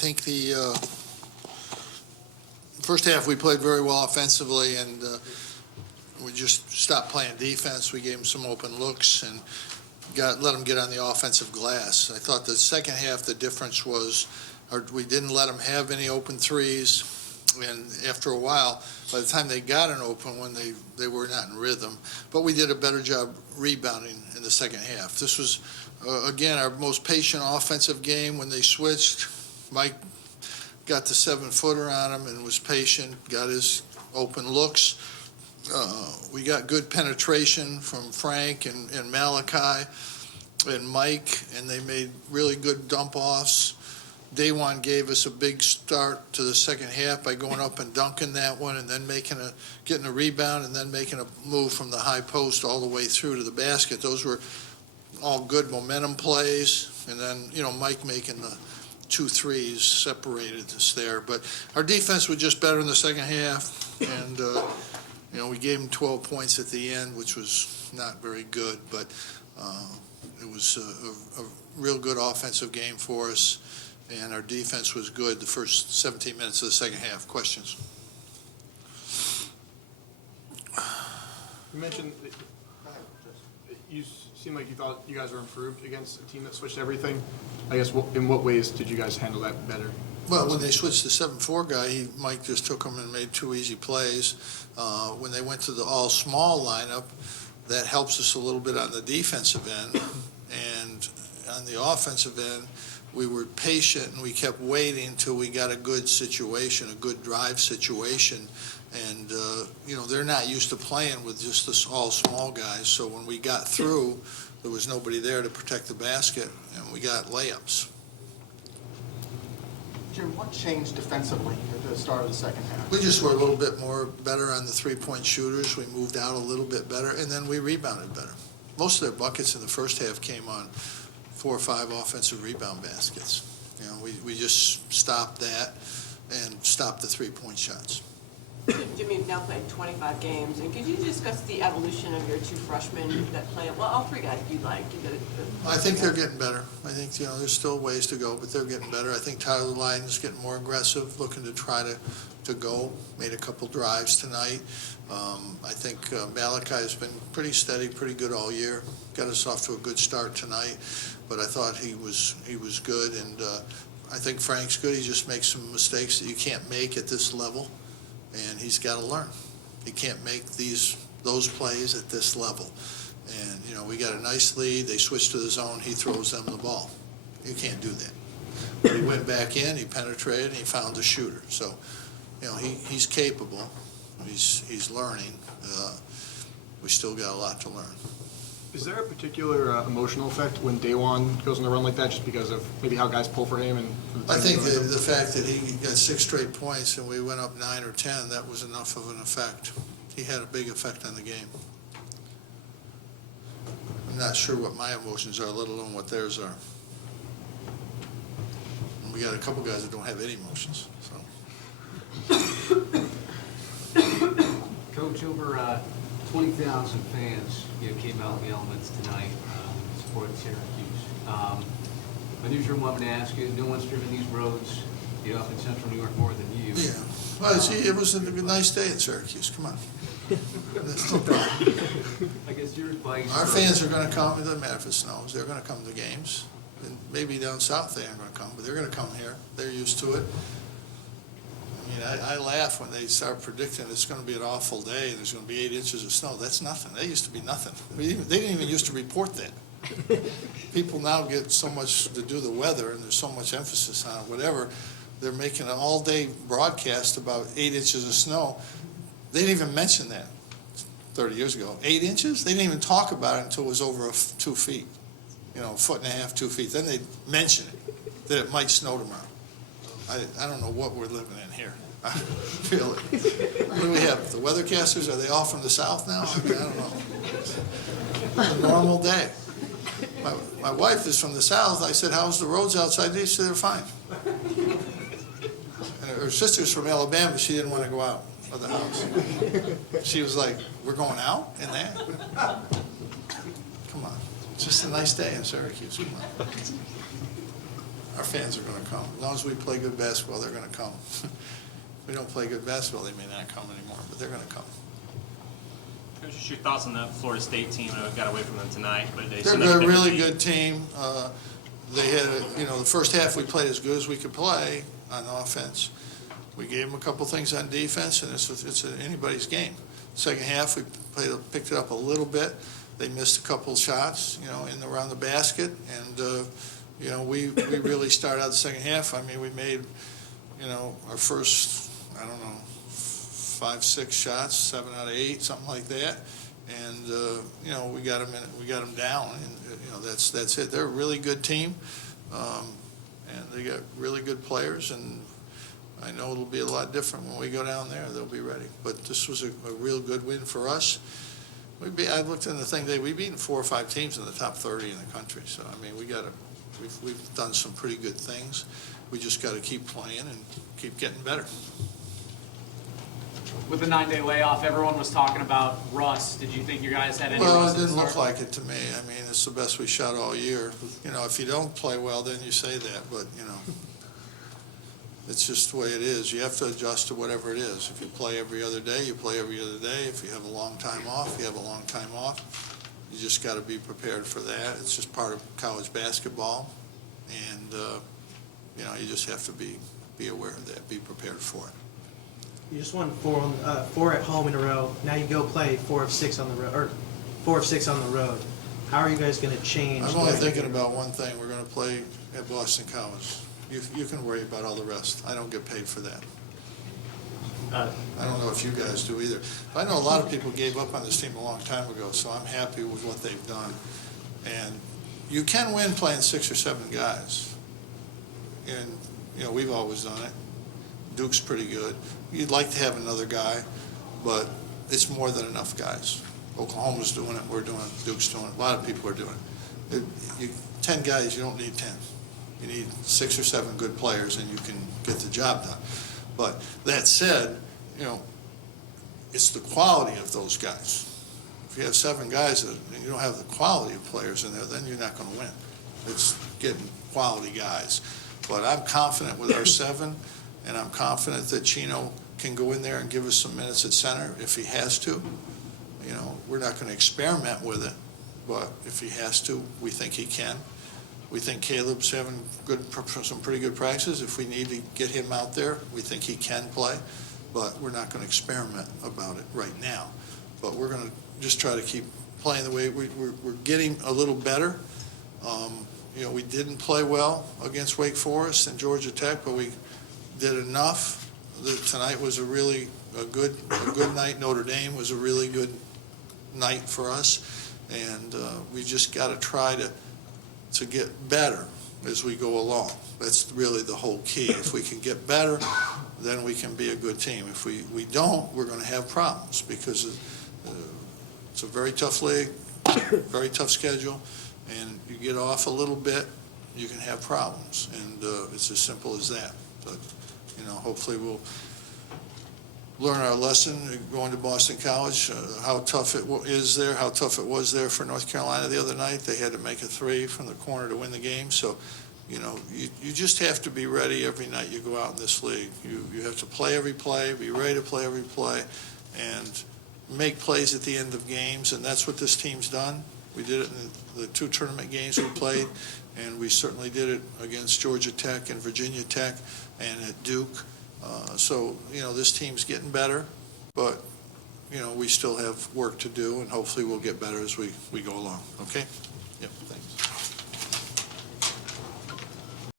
think the first half we played very well offensively, and we just stopped playing defense. We gave them some open looks and let them get on the offensive glass. I thought the second half the difference was we didn't let them have any open threes, and after a while, by the time they got an open one, they were not in rhythm. But we did a better job rebounding in the second half. This was, again, our most patient offensive game when they switched. Mike got the 7-footer on him and was patient, got his open looks. We got good penetration from Frank and Malachi and Mike, and they made really good dump-offs. Daewon gave us a big start to the second half by going up and dunking that one and then getting a rebound and then making a move from the high post all the way through to the basket. Those were all good momentum plays. And then, Mike making the 2 threes separated us there. But our defense was just better in the second half. And, we gave them 12 points at the end, which was not very good. But it was a real good offensive game for us. And our defense was good the first 17 minutes of the second half. Questions? You mentioned you seemed like you thought you guys were improved against a team that switched everything. I guess in what ways did you guys handle that better? Well, when they switched the 7-4 guy, Mike just took them and made 2 easy plays. When they went to the all-small lineup, that helps us a little bit on the defensive end. And on the offensive end, we were patient and we kept waiting until we got a good situation, a good drive situation. And, they're not used to playing with just all small guys. So when we got through, there was nobody there to protect the basket, and we got layups. Jim, what changed defensively at the start of the second half? We just were a little bit more better on the three-point shooters. We moved out a little bit better, and then we rebounded better. Most of their buckets in the first half came on 4 or 5 offensive rebound baskets. We just stopped that and stopped the three-point shots. Jimmy, you've now played 25 games, and could you discuss the evolution of your 2 freshmen that play? Well, all 3 guys, if you'd like. I think they're getting better. I think there's still ways to go, but they're getting better. I think Tyler Lydon's getting more aggressive, looking to try to go. Made a couple drives tonight. I think Malachi has been pretty steady, pretty good all year. Got us off to a good start tonight, but I thought he was good, and I think Frank's good. He just makes some mistakes that you can't make at this level, and he's got to learn. He can't make those plays at this level. And we got a nice lead. They switched to the zone. He throws them the ball. You can't do that. But he went back in. He penetrated. And he found the shooter. So, he's capable. He's learning. We still got a lot to learn. Is there a particular emotional effect when Daewon goes on the run like that, just because of maybe how guys pull for him? I think the fact that he got 6 straight points and we went up 9 or 10, that was enough of an effect. He had a big effect on the game. I'm not sure what my emotions are, let alone what theirs are. And we got a couple guys that don't have any emotions. So. Coach, over 20,000 fans came out in the elements tonight to support Syracuse. My newsroom wanted to ask you, no one's driven these roads up in central New York more than you. Yeah. Well, it was a nice day in Syracuse. Come on. That's no problem. I guess your advice. Our fans are going to come. It doesn't matter if it snows. They're going to come to games. And maybe down south they aren't going to come, but they're going to come here. They're used to it. I laugh when they start predicting it's going to be an awful day and there's going to be 8 inches of snow. That's nothing. That used to be nothing. They didn't even used to report that. People now get so much to do the weather and there's so much emphasis on it. Whatever, they're making an all-day broadcast about 8 inches of snow. They didn't even mention that 30 years ago. 8 inches? They didn't even talk about it until it was over 2 feet. A foot and a half, 2 feet. Then they'd mention it, that it might snow tomorrow. I don't know what we're living in here. Really. What do we have? The weathercasters, are they all from the south now? I don't know. It's a normal day. My wife is from the south. I said, how's the roads outside? She said, they're fine. And her sister's from Alabama. She didn't want to go out of the house. She was like, we're going out in that? Come on. It's just a nice day in Syracuse. Come on. our fans are going to come. As long as we play good basketball, they're going to come. If we don't play good basketball, they may not come anymore, but they're going to come. Coach, just your thoughts on the Florida State team? I know we got away from them tonight, but They're a really good team. They had, the first half we played as good as we could play on offense. We gave them a couple things on defense, and it's anybody's game. Second half, we picked it up a little bit. They missed a couple shots, in around the basket, and we really started out the second half. I mean, we made, our first, 5, 6 shots, 7 out of 8, something like that, and we got them down, and that's it. They're a really good team, and they got really good players, and I know it'll be a lot different when we go down there. They'll be ready. But this was a real good win for us. I looked in the thing today. We've beaten 4 or 5 teams in the top 30 in the country. So I mean, we've done some pretty good things. We just got to keep playing and keep getting better. With the 9-day layoff, everyone was talking about rust. Did you think you guys had any Well, rust? it didn't look like it to me. I mean, it's the best we shot all year. If you don't play well, then you say that. But it's just the way it is. You have to adjust to whatever it is. If you play every other day, you play every other day. If you have a long time off, you have a long time off. You just got to be prepared for that. It's just part of college basketball, and you just have to be aware of that, be prepared for it. You just won 4 at home in a row. Now you go play 4 of 6 on the road, or 4 of 6 on the road. How are you guys going to change? I'm only thinking about one thing. We're going to play at Boston College. You can worry about all the rest. I don't get paid for that. I don't know if you guys do either. I know a lot of people gave up on this team a long time ago, so I'm happy with what they've done. And you can win playing 6 or 7 guys. And, we've always done it. Duke's pretty good. You'd like to have another guy, but it's more than enough guys. Oklahoma's doing it. We're doing it. Duke's doing it. A lot of people are doing it. 10 guys, you don't need 10. You need 6 or 7 good players, and you can get the job done. But that said, it's the quality of those guys. If you have 7 guys and you don't have the quality of players in there, then you're not going to win. It's getting quality guys. But I'm confident with our 7, and I'm confident that Chino can go in there and give us some minutes at center if he has to. We're not going to experiment with it, but if he has to, we think he can. We think Caleb's having some pretty good practices. If we need to get him out there, we think he can play, but we're not going to experiment about it right now. But we're going to just try to keep playing the way we're getting a little better. We didn't play well against Wake Forest and Georgia Tech, but we did enough. Tonight was a good night. Notre Dame was a really good night for us, and we just got to try to get better as we go along. That's really the whole key. If we can get better, then we can be a good team. If we don't, we're going to have problems because it's a very tough league, very tough schedule, and you get off a little bit, you can have problems, and it's as simple as that. But hopefully we'll learn our lesson going to Boston College, how tough it is there, how tough it was there for North Carolina the other night. They had to make a 3 from the corner to win the game. So, you just have to be ready every night you go out in this league. You have to play every play, be ready to play every play, and make plays at the end of games, and that's what this team's done. We did it in the 2 tournament games we played, and we certainly did it against Georgia Tech and Virginia Tech and at Duke. So, this team's getting better, but, we still have work to do, and hopefully we'll get better as we go along. Okay? Yep, thanks.